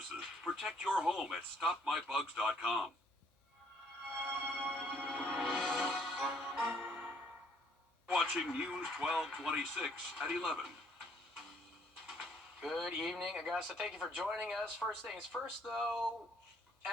services. Protect your home at StopMyBugs.com. Watching News 1226 at 11. Good evening, Augusta. Thank you for joining us. First things first, though,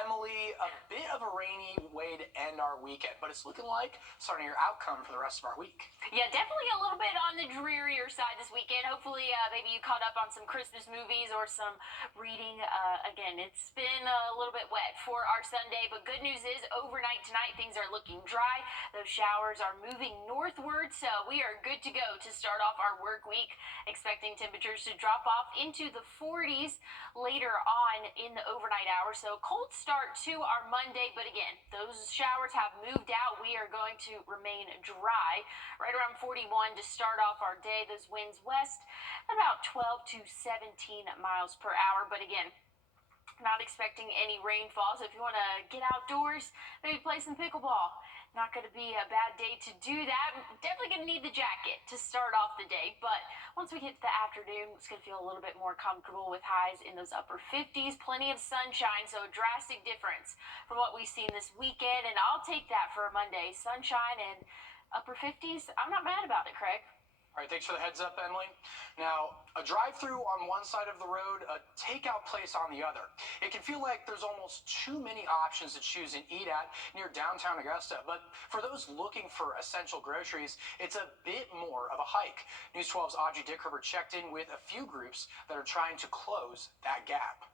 Emily, a bit of a rainy way to end our weekend, but it's looking like starting your outcome for the rest of our week. Yeah, definitely a little bit on the drearier side this weekend. Hopefully, maybe you caught up on some Christmas movies or some reading. Again, it's been a little bit wet for our Sunday, but good news is overnight tonight things are looking dry. Those showers are moving northward, so we are good to go to start off our work week. Expecting temperatures to drop off into the 40s later on in the overnight hours. So cold start to our Monday, but again, those showers have moved out. We are going to remain dry, right around 41 to start off our day. Those winds west at about 12 to 17 miles per hour, but again, not expecting any rainfall. So if you want to get outdoors, maybe play some pickleball. Not going to be a bad day to do that. Definitely going to need the jacket to start off the day, but once we get to the afternoon, it's going to feel a little bit more comfortable with highs in those upper 50s. Plenty of sunshine, so a drastic difference from what we've seen this weekend, and I'll take that for a Monday. Sunshine and upper 50s. I'm not mad about it, Craig. All right, thanks for the heads up, Emily. Now, a drive-through on one side of the road, a takeout place on the other. It can feel like there's almost too many options to choose and eat at near downtown Augusta. But for those looking for essential groceries, it's a bit more of a hike. News 12's Audrey Dickerver checked in with a few groups that are trying to close that gap.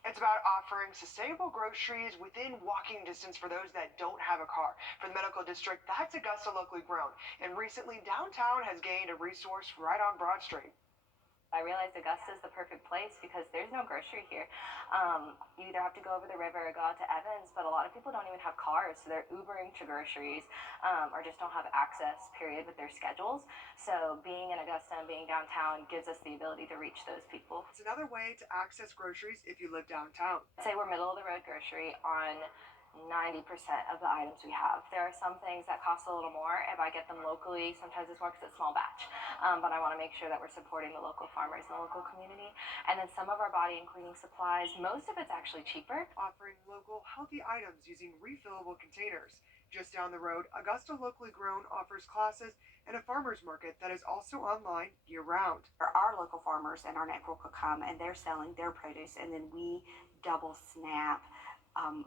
It's about offering sustainable groceries within walking distance for those that don't have a car. For the medical district, that's Augusta locally grown. And recently, downtown has gained a resource right on Broad Street. I realized Augusta is the perfect place because there's no grocery here. You either have to go over the river or go out to Evans, but a lot of people don't even have cars, so they're Ubering to groceries or just don't have access, period, with their schedules. So being in Augusta and being downtown gives us the ability to reach those people. It's another way to access groceries if you live downtown. I'd say we're middle of the road grocery on 90% of the items we have. There are some things that cost a little more. If I get them locally, sometimes it's more because it's small batch. But I want to make sure that we're supporting the local farmers and the local community. And then some of our body and cleaning supplies, most of it's actually cheaper. Offering local healthy items using refillable containers. Just down the road, Augusta locally grown offers classes and a farmer's market that is also online year-round. Our local farmers and our network will come and they're selling their produce, and then we double SNAP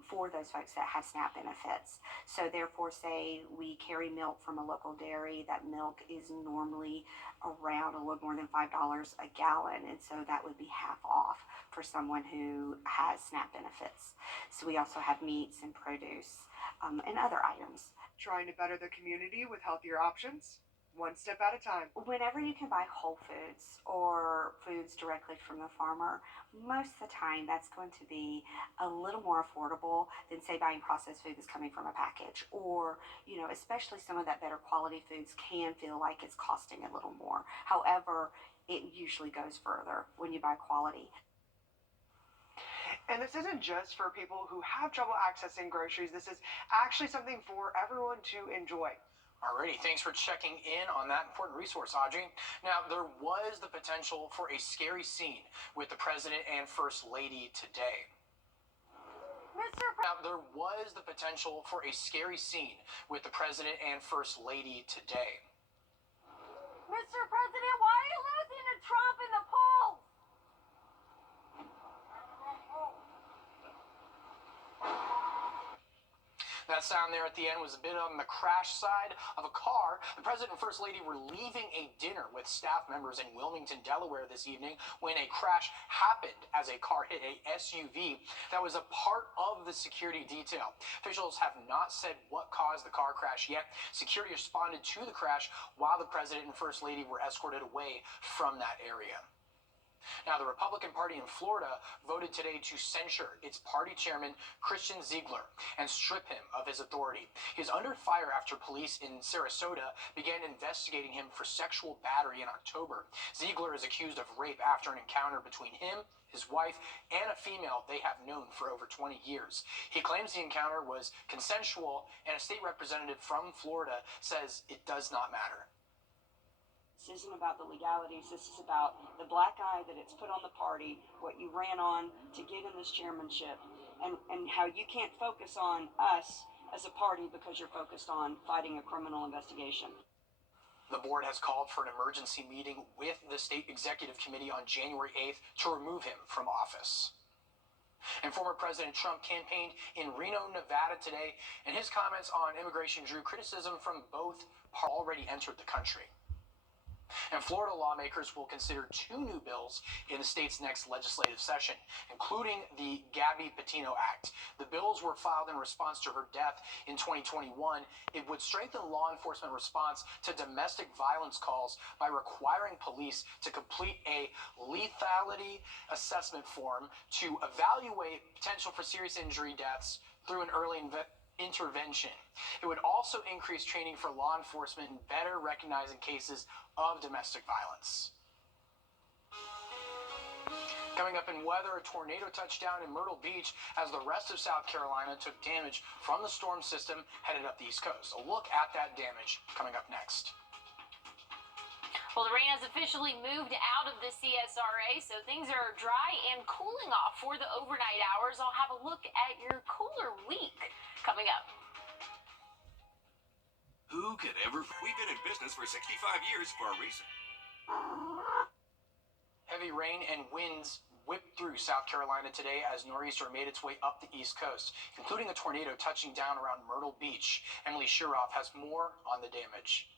for those folks that have SNAP benefits. So therefore, say we carry milk from a local dairy, that milk is normally around a little more than $5 a gallon, and so that would be half off for someone who has SNAP benefits. So we also have meats and produce and other items. Trying to better the community with healthier options? One step at a time. Whenever you can buy whole foods or foods directly from the farmer, most of the time that's going to be a little more affordable than, say, buying processed food that's coming from a package. Or, you know, especially some of that better quality foods can feel like it's costing a little more. However, it usually goes further when you buy quality. And this isn't just for people who have trouble accessing groceries. This is actually something for everyone to enjoy. Alrighty, thanks for checking in on that important resource, Audrey. Now, there was the potential for a scary scene with the President and First Lady today. Now, there was the potential for a scary scene with the President and First Lady today. Mr. President, why are you losing to Trump in the polls? That sound there at the end was a bit on the crash side of a car. The President and First Lady were leaving a dinner with staff members in Wilmington, Delaware this evening when a crash happened as a car hit a SUV that was a part of the security detail. Officials have not said what caused the car crash yet. Security responded to the crash while the President and First Lady were escorted away from that area. Now, the Republican Party in Florida voted today to censure its party chairman, Christian Ziegler, and strip him of his authority. He's under fire after police in Sarasota began investigating him for sexual battery in October. Ziegler is accused of rape after an encounter between him, his wife, and a female they have known for over 20 years. He claims the encounter was consensual, and a state representative from Florida says it does not matter. This isn't about the legalities. This is about the black eye that it's put on the party, what you ran on to get in this chairmanship, and how you can't focus on us as a party because you're focused on fighting a criminal investigation. The board has called for an emergency meeting with the state executive committee on January 8th to remove him from office. And former President Trump campaigned in Reno, Nevada today, and his comments on immigration drew criticism from both parties already entered the country. And Florida lawmakers will consider 2 new bills in the state's next legislative session, including the Gabby Petito Act. The bills were filed in response to her death in 2021. It would strengthen law enforcement response to domestic violence calls by requiring police to complete a lethality assessment form to evaluate potential for serious injury deaths through an early intervention. It would also increase training for law enforcement in better recognizing cases of domestic violence. Coming up in weather, a tornado touched down in Myrtle Beach as the rest of South Carolina took damage from the storm system headed up the East Coast. A look at that damage coming up next. Well, the rain has officially moved out of the CSRA, so things are dry and cooling off for the overnight hours. I'll have a look at your cooler week coming up. Who could ever? We've been in business for 65 years for a reason. Heavy rain and winds whipped through South Carolina today as nor'easter made its way up the East Coast, including a tornado touching down around Myrtle Beach. Emily Shuroff has more on the damage.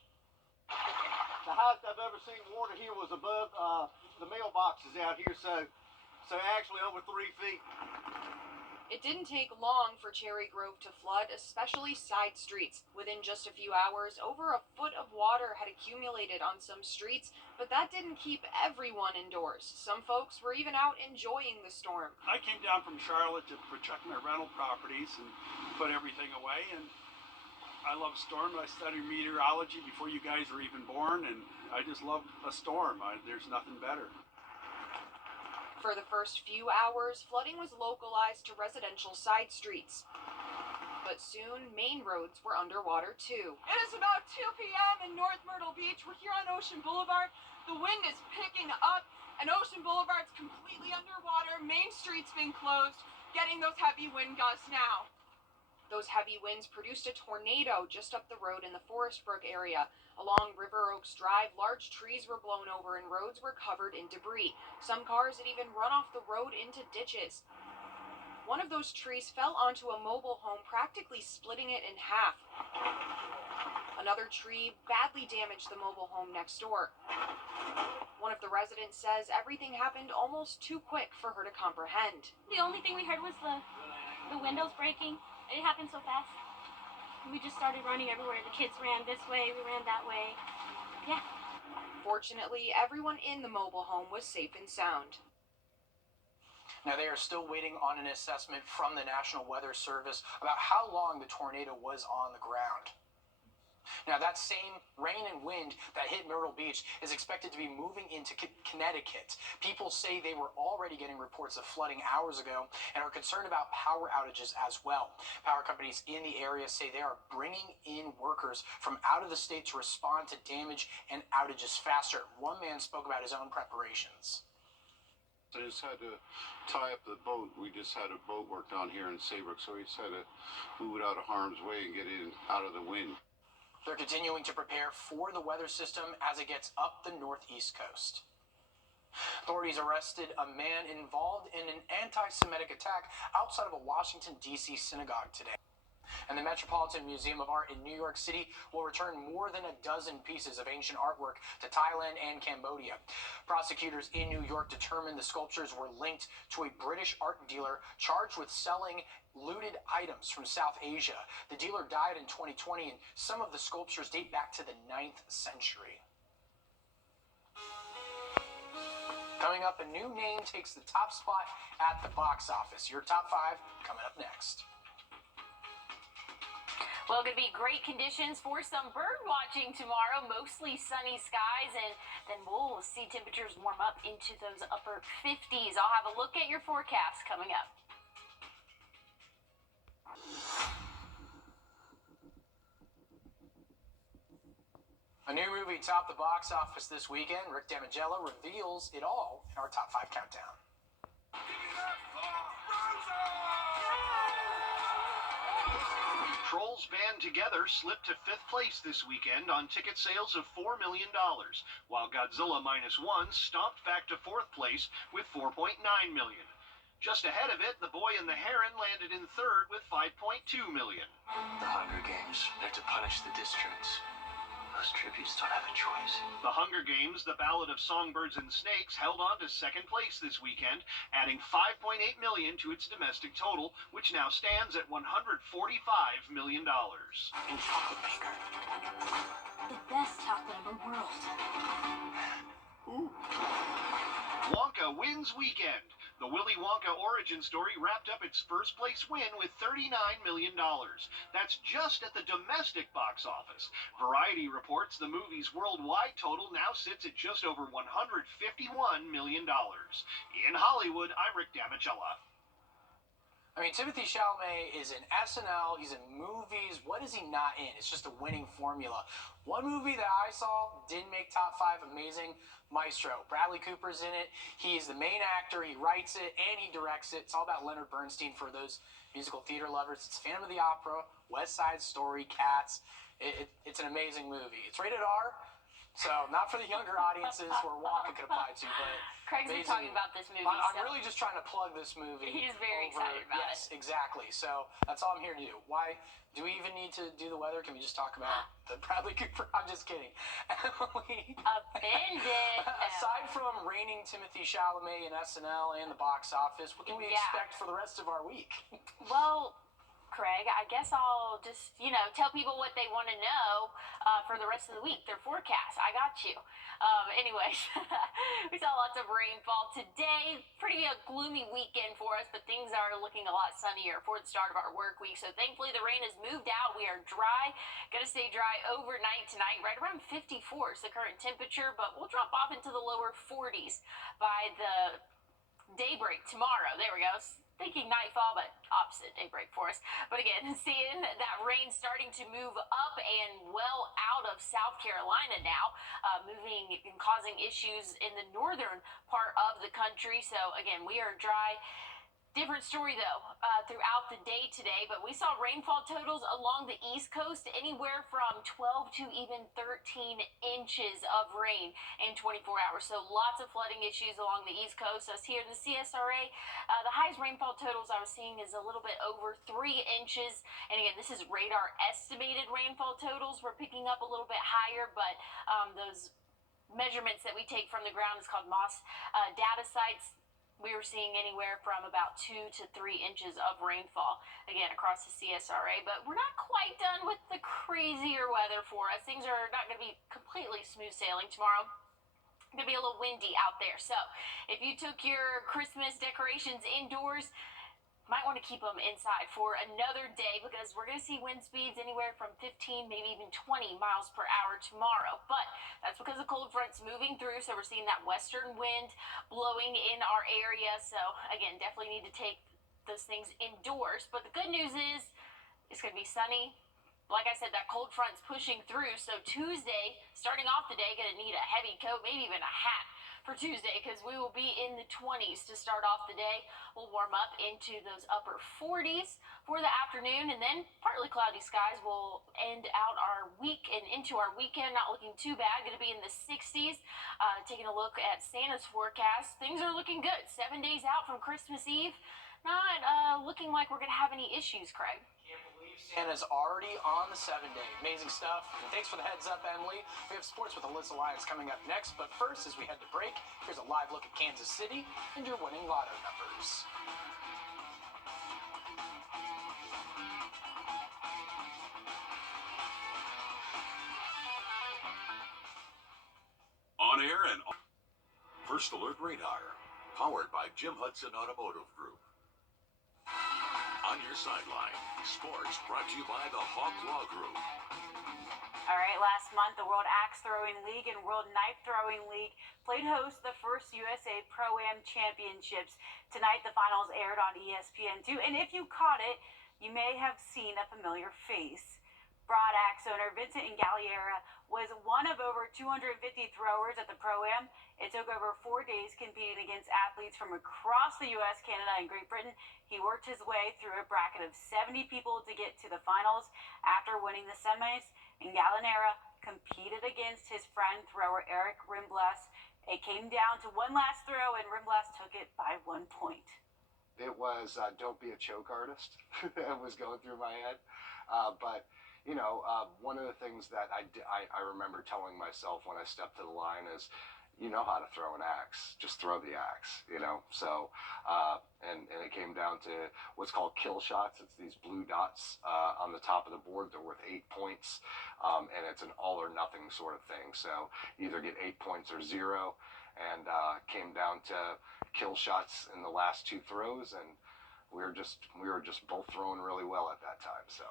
The highest I've ever seen water here was above the mailboxes out here, so actually over 3 feet. It didn't take long for Cherry Grove to flood, especially side streets. Within just a few hours, over a foot of water had accumulated on some streets, but that didn't keep everyone indoors. Some folks were even out enjoying the storm. I came down from Charlotte to protect my rental properties and put everything away, and I love storm. I studied meteorology before you guys were even born, and I just love a storm. There's nothing better. For the first few hours, flooding was localized to residential side streets. But soon, main roads were underwater too. It is about 2 p.m. in North Myrtle Beach. We're here on Ocean Boulevard. The wind is picking up, and Ocean Boulevard's completely underwater. Main Street's been closed, getting those heavy wind gusts now. Those heavy winds produced a tornado just up the road in the Forest Brook area. Along River Oaks Drive, large trees were blown over and roads were covered in debris. Some cars had even run off the road into ditches. One of those trees fell onto a mobile home, practically splitting it in half. Another tree badly damaged the mobile home next door. One of the residents says everything happened almost too quick for her to comprehend. The only thing we heard was the windows breaking. It happened so fast. We just started running everywhere. The kids ran this way, we ran that way. Yeah. Fortunately, everyone in the mobile home was safe and sound. Now, they are still waiting on an assessment from the National Weather Service about how long the tornado was on the ground. Now, that same rain and wind that hit Myrtle Beach is expected to be moving into Connecticut. People say they were already getting reports of flooding hours ago and are concerned about power outages as well. Power companies in the area say they are bringing in workers from out of the state to respond to damage and outages faster. One man spoke about his own preparations. I just had to tie up the boat. We just had a boat work down here in Saybrook, so we just had to move it out of harm's way and get it out of the wind. They're continuing to prepare for the weather system as it gets up the northeast coast. Authorities arrested a man involved in an anti-Semitic attack outside of a Washington, D.C. synagogue today. And the Metropolitan Museum of Art in New York City will return more than a dozen pieces of ancient artwork to Thailand and Cambodia. Prosecutors in New York determined the sculptures were linked to a British art dealer charged with selling looted items from South Asia. The dealer died in 2020, and some of the sculptures date back to the 9th century. Coming up, a new name takes the top spot at the box office. Your top 5 coming up next. Well, going to be great conditions for some bird watching tomorrow, mostly sunny skies, and then we'll see temperatures warm up into those upper 50s. I'll have a look at your forecast coming up. A new movie topped the box office this weekend. Rick Damigella reveals it all in our top 5 countdown. Trolls Band Together slipped to 5th place this weekend on ticket sales of $4 million, while Godzilla Minus One stomped back to 4th place with $4.9 million. Just ahead of it, The Boy and the Heron landed in 3rd with $5.2 million. The Hunger Games, they're to punish the districts. Those tributes don't have a choice. The Hunger Games, The Ballad of Songbirds and Snakes, held on to 2nd place this weekend, adding $5.8 million to its domestic total, which now stands at $145 million. And chocolate maker. The best chocolate in the world. Ooh. Wonka wins weekend. The Willy Wonka origin story wrapped up its 1st place win with $39 million. That's just at the domestic box office. Variety reports the movie's worldwide total now sits at just over $151 million. In Hollywood, I'm Rick Damigella. I mean, Timothée Chalamet is in SNL, he's in movies. What is he not in? It's just a winning formula. One movie that I saw didn't make top 5, amazing, Maestro. Bradley Cooper's in it. He's the main actor, he writes it, and he directs it. It's all about Leonard Bernstein for those musical theater lovers. It's Phantom of the Opera, West Side Story, Cats. It's an amazing movie. It's rated R, so not for the younger audiences where Wonka could apply to, but Craig's been talking about this movie. I'm really just trying to plug this movie. He's very excited about it. Yes, exactly. So that's all I'm here to do. Why do we even need to do the weather? Can we just talk about the Bradley Cooper? I'm just kidding. Emily, offended. Aside from reigning Timothée Chalamet in SNL and the box office, what can we expect for the rest of our week? Well, Craig, I guess I'll just, tell people what they want to know for the rest of the week, their forecast. I got you. Anyways, we saw lots of rainfall today. Pretty gloomy weekend for us, but things are looking a lot sunnier for the start of our work week. So thankfully the rain has moved out. We are dry. Going to stay dry overnight tonight, right around 54 is the current temperature, but we'll drop off into the lower 40s by the daybreak tomorrow. There we go. Thinking nightfall, but opposite daybreak for us. But again, seeing that rain starting to move up and well out of South Carolina now, moving and causing issues in the northern part of the country. So again, we are dry. Different story though throughout the day today, but we saw rainfall totals along the East Coast anywhere from 12 to even 13 inches of rain in 24 hours. So lots of flooding issues along the East Coast. Us here in the CSRA, the highest rainfall totals I was seeing is a little bit over 3 inches. And again, this is radar estimated rainfall totals. We're picking up a little bit higher, but those measurements that we take from the ground is called MOS data sites. We were seeing anywhere from about 2 to 3 inches of rainfall, again, across the CSRA. But we're not quite done with the crazier weather for us. Things are not going to be completely smooth sailing tomorrow. It's going to be a little windy out there. So if you took your Christmas decorations indoors, might want to keep them inside for another day because we're going to see wind speeds anywhere from 15, maybe even 20 miles per hour tomorrow. But that's because the cold front's moving through, so we're seeing that western wind blowing in our area. So again, definitely need to take those things indoors. But the good news is it's going to be sunny. Like I said, that cold front's pushing through. So Tuesday, starting off the day, going to need a heavy coat, maybe even a hat for Tuesday, because we will be in the 20s to start off the day. We'll warm up into those upper 40s for the afternoon, and then partly cloudy skies will end out our week and into our weekend. Not looking too bad. Going to be in the 60s. Taking a look at Santa's forecast, things are looking good. 7 days out from Christmas Eve. Not looking like we're going to have any issues, Craig. Santa's already on the 7-day. Amazing stuff. And thanks for the heads up, Emily. We have sports with Alyssa Lyons coming up next. But first, as we head to break, here's a live look at Kansas City and your winning lotto numbers. On air and First Alert Radar, powered by Jim Hudson Automotive Group. On your sideline, sports brought to you by the Hawk Law Group. All right, last month, the World Axe Throwing League and World Knife Throwing League played host to the first USA Pro-Am Championships. Tonight, the finals aired on ESPN2, and if you caught it, you may have seen a familiar face. Broad Axe owner Vincent Ingaliera was one of over 250 throwers at the Pro-Am. It took over 4 days competing against athletes from across the U.S., Canada, and Great Britain. He worked his way through a bracket of 70 people to get to the finals. After winning the semis, Ingaliera competed against his friend thrower Eric Rimblas. It came down to one last throw, and Rimblas took it by 1 point. It was don't be a choke artist that was going through my head. But, you know, one of the things that I remember telling myself when I stepped to the line is, you know how to throw an axe, just throw the axe, you know. So, and it came down to what's called kill shots. It's these blue dots on the top of the board. They're worth 8 points, and it's an all or nothing sort of thing. So you either get 8 points or 0, and came down to kill shots in the last 2 throws, and we were just both throwing really well at that time. So.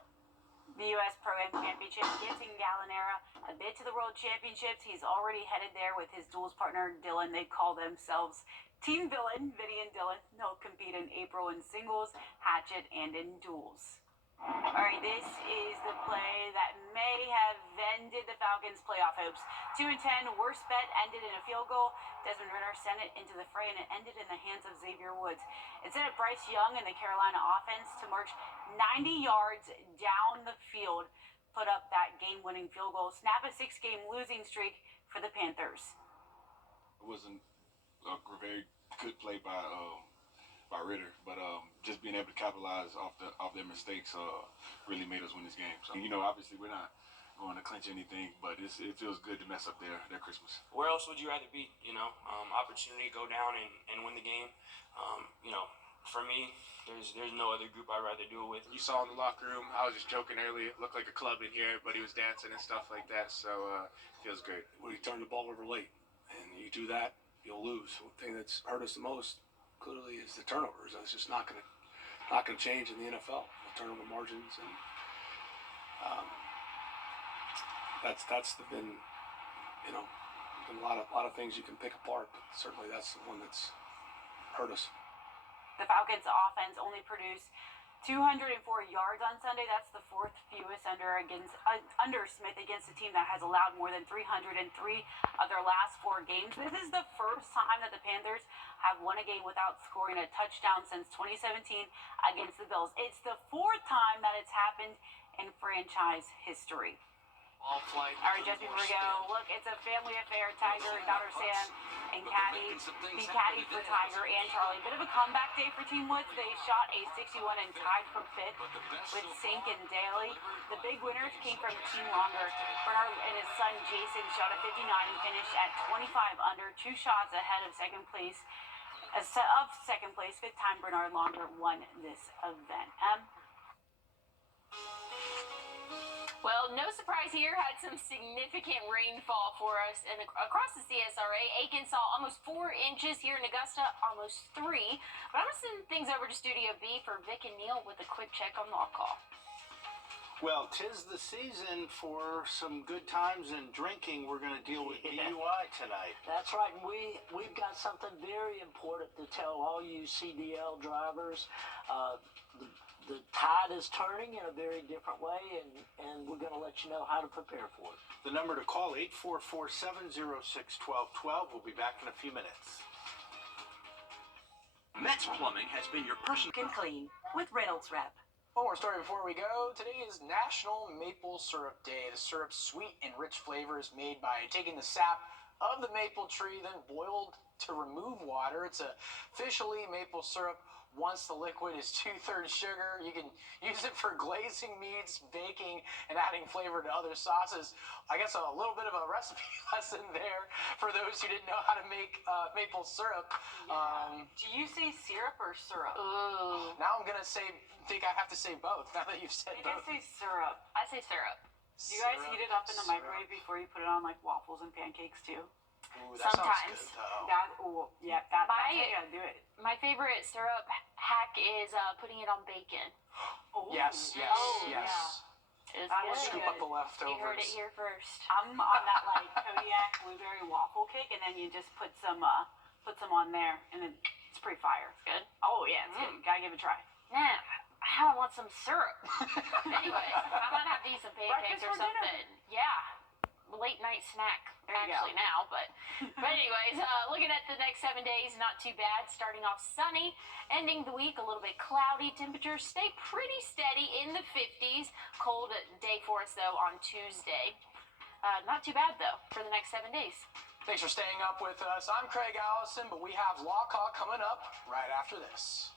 The U.S. Pro-Am Championship gets Ingaliera a bid to the World Championships. He's already headed there with his duels partner, Dylan. They call themselves Team Villain, Vinny and Dylan. They'll compete in April in singles, hatchet, and in duels. All right, this is the play that may have ended the Falcons' playoff hopes. 2-10, worst bet ended in a field goal. Desmond Ridder sent it into the fray, and it ended in the hands of Xavier Woods. It sent Bryce Young and the Carolina offense to march 90 yards down the field, put up that game-winning field goal, snap a 6-game losing streak for the Panthers. It wasn't a very good play by Ridder, but just being able to capitalize off their mistakes really made us win this game. So, you know, obviously we're not going to clinch anything, but it feels good to mess up their Christmas. Where else would you rather be? You know, opportunity to go down and win the game. You know, for me, there's no other group I'd rather do it with. You saw in the locker room, I was just joking earlier. It looked like a club in here. Everybody was dancing and stuff like that, so it feels great. When you turn the ball over late, and you do that, you'll lose. One thing that's hurt us the most, clearly, is the turnovers. That's just not going to change in the NFL. The turnover margins, and that's been, you know, been a lot of things you can pick apart, but certainly that's the one that's hurt us. The Falcons' offense only produced 204 yards on Sunday. That's the 4th fewest under Smith against a team that has allowed more than 303 of their last 4 games. This is the first time that the Panthers have won a game without scoring a touchdown since 2017 against the Bills. It's the 4th time that it's happened in franchise history. All right, Jesse, here we go. Look, it's a family affair. Tiger, daughter Sam, and caddy for Tiger and Charlie. Bit of a comeback day for Team Woods. They shot a 61 and tied for 5th with Sink and Daly. The big winners came from Team Longer. Bernard and his son Jason shot a 59 and finished at 25 under, 2 shots ahead of second place. 5th time Bernard Longer won this event. Well, no surprise here, had some significant rainfall for us and across the CSRA. Aiken saw almost 4 inches here in Augusta, almost 3. But I'm going to send things over to Studio B for Vic and Neil with a quick check on law call. Well, 'tis the season for some good times and drinking. We're going to deal with DUI tonight. That's right. We've got something very important to tell all you CDL drivers. The tide is turning in a very different way, and we're going to let you know how to prepare for it. The number to call, 844-706-1212. We'll be back in a few minutes. Metz Plumbing has been your personal clean with Reynolds Wrap. One more story before we go. Today is National Maple Syrup Day. The syrup's sweet and rich flavor is made by taking the sap of the maple tree, then boiled to remove water. It's officially maple syrup. Once the liquid is 2/3 sugar, you can use it for glazing meats, baking, and adding flavor to other sauces. I guess a little bit of a recipe lesson there for those who didn't know how to make maple syrup. Do you say syrup or syrup? Ooh. Now I'm gonna think I have to say both. Now that you've said both. I say syrup. I say syrup. Do you guys heat it up in the microwave before you put it on like waffles and pancakes too? Ooh, that sometimes. Sounds good, that's how you gotta do it. My favorite syrup hack is putting it on bacon. Oh, yes. Yeah. It's good. Scoop up the leftovers. You heard it here first. I'm on that like Kodiak blueberry waffle cake, and then you just put some on there, and it's pretty fire. It's good. Oh yeah, it's good. Gotta give it a try. Now, Now I want some syrup. Anyways, I might have to eat some pancakes Breakfast or for dinner. something. Yeah. Late night snack There you actually go. now, but anyways, looking at the next 7 days, not too bad. Starting off sunny, ending the week a little bit cloudy. Temperatures stay pretty steady in the 50s. Cold day for us though on Tuesday. Not too bad though for the next 7 days. Thanks for staying up with us. I'm Craig Allison, but we have Law Call coming up right after this.